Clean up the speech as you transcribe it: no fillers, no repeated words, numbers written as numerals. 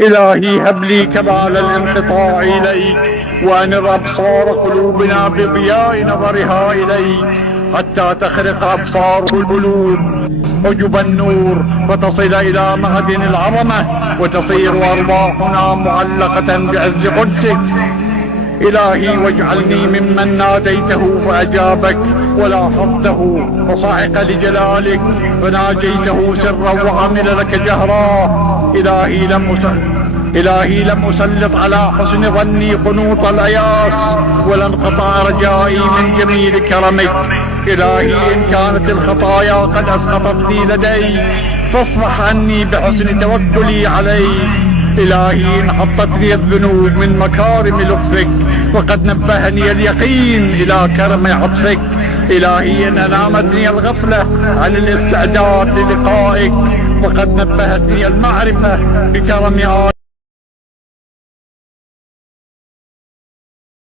إلهي هب لي كمال الانقطاع إليك، وأنر أبصار قلوبنا بضياء نظرها إليك، حتى تخرق أبصار القلوب حجب النور فتصل إلى معدن العظمة، وتصير أرواحنا معلقة بعز قدسك. إلهي واجعلني ممن ناديته فأجابك، ولاحظته فصعق لجلالك، فناجيته سرا وعمل لك جهرا. إلهي لم أسلط على حسن ظني قنوط الأياس، ولانقطع رجائي من جميل كرمك. إلهي إن كانت الخطايا قد أسقطتني لديك، فاصفح عني بحسن توكلي عليك. إلهي إن حطتني الذنوب من مكارم لطفك، وقد نبهني اليقين إلى كرم عطفك. إلهي إن أنامتني الغفلة عن الاستعداد للقائك، وقد نبهتني المعرفة بكرم